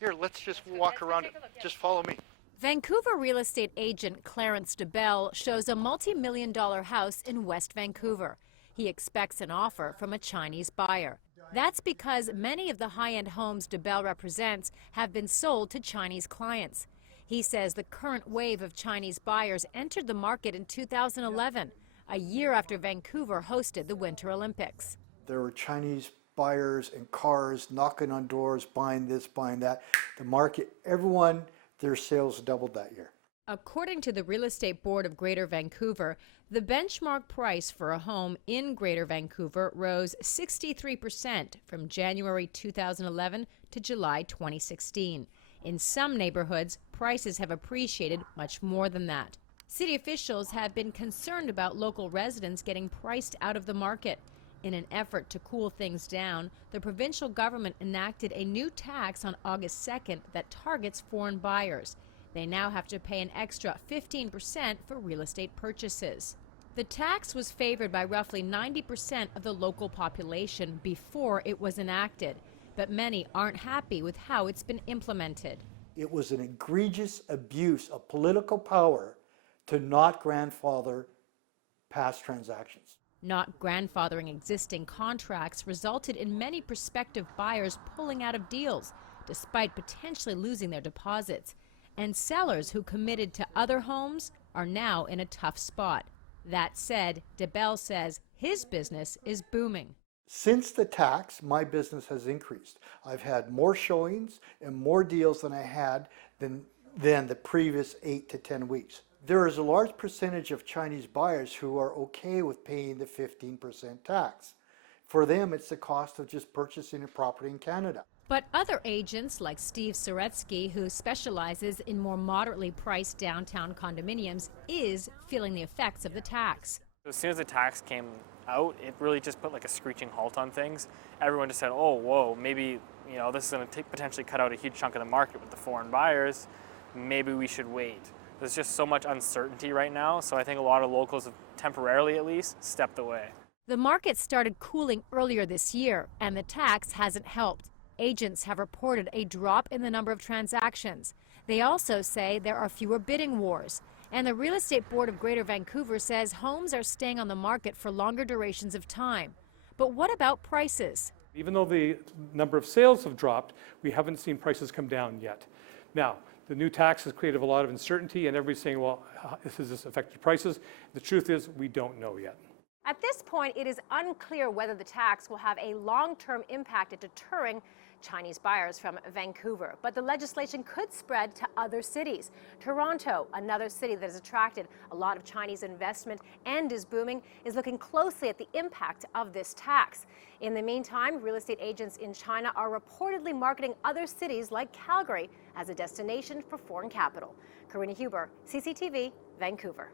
Here, let's just walk around it. Just follow me. Vancouver real estate agent Clarence DeBell shows a multi-million-dollar house in West Vancouver. He expects an offer from a Chinese buyer. That's because many of the high-end homes DeBell represents have been sold to Chinese clients. He says the current wave of Chinese buyers entered the market in 2011, a year after Vancouver hosted the Winter Olympics. There were Chinese buyers and cars knocking on doors, buying this, buying that. The market, everyone, their sales doubled that year. According to the Real Estate Board of Greater Vancouver, the benchmark price for a home in Greater Vancouver rose 63% from January 2011 to July 2016. In some neighborhoods, prices have appreciated much more than that. City officials have been concerned about local residents getting priced out of the market. In an effort to cool things down, the provincial government enacted a new tax on August 2nd that targets foreign buyers. They now have to pay an extra 15% for real estate purchases. The tax was favored by roughly 90% of the local population before it was enacted, but many aren't happy with how it's been implemented. It was an egregious abuse of political power to not grandfather past transactions. Not grandfathering existing contracts resulted in many prospective buyers pulling out of deals, despite potentially losing their deposits. And sellers who committed to other homes are now in a tough spot. That said, DeBell says his business is booming. Since the tax, my business has increased. I've had more showings and more deals than I had than the previous 8 to 10 weeks. There is a large percentage of Chinese buyers who are okay with paying the 15% tax. For them, it's the cost of just purchasing a property in Canada. But other agents like Steve Soretsky, who specializes in more moderately priced downtown condominiums, is feeling the effects of the tax. As soon as the tax came out, it really just put like a screeching halt on things. Everyone just said, oh, whoa, maybe this is going to potentially cut out a huge chunk of the market with the foreign buyers. Maybe we should wait. There's just so much uncertainty right now, so I think a lot of locals have temporarily at least stepped away. The market started cooling earlier this year, and the tax hasn't helped. Agents have reported a drop in the number of transactions. They also say there are fewer bidding wars. And the Real Estate Board of Greater Vancouver says homes are staying on the market for longer durations of time. But what about prices? Even though the number of sales have dropped, we haven't seen prices come down yet. Now, the new tax has created a lot of uncertainty, and everybody's saying, well, has this affected prices? The truth is, we don't know yet. At this point, it is unclear whether the tax will have a long-term impact at deterring Chinese buyers from Vancouver, but the legislation could spread to other cities. Toronto, another city that has attracted a lot of Chinese investment and is booming, is looking closely at the impact of this tax. In the meantime, real estate agents in China are reportedly marketing other cities like Calgary as a destination for foreign capital. Karina, CCTV, Vancouver.